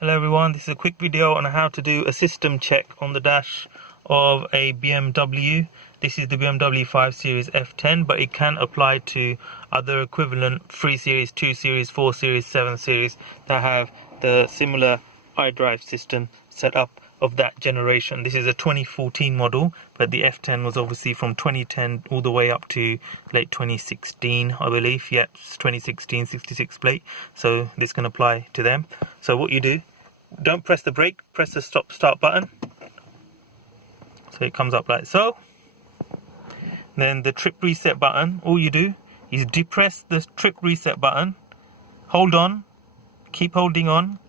Hello everyone, this is a quick video on how to do a system check on the dash of a BMW. This is the BMW 5 Series F10, but it can apply to other equivalent 3 Series, 2 Series, 4 Series, 7 Series that have the similar iDrive system set up of that generation. This is a 2014 model, but the F10 was obviously from 2010 all the way up to late 2016, I believe. Yeah, it's 2016, 66 plate. So this can apply to them. So what you do, don't press the brake, press the start button. So it comes up like so. Then the trip reset button, all you do is depress the trip reset button, hold on, keep holding on.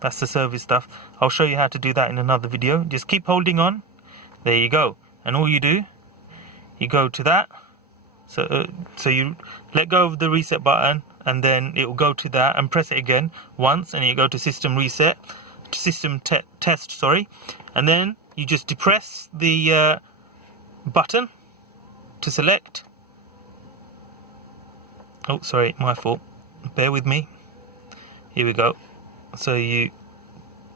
That's the service stuff. I'll show you how to do that in another video. Just keep holding on. There you go. And all you do, you go to that. So you let go of the reset button, and then it will go to that and press it again once, and you go to system reset, test, sorry. And then you just depress the button to select. Oh, sorry, my fault. Bear with me. Here we go. So you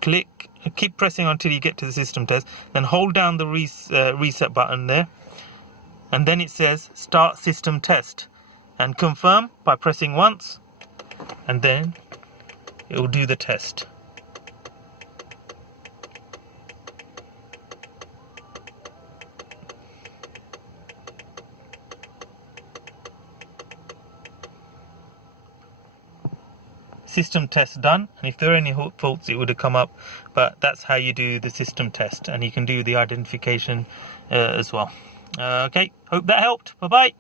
click, keep pressing until you get to the system test, then hold down the reset button there, and then it says start system test, and confirm by pressing once, and then it will do the test. System test done, and if there are any faults it would have come up, but that's how you do the system test, and you can do the identification as well. Okay, hope that helped. Bye bye.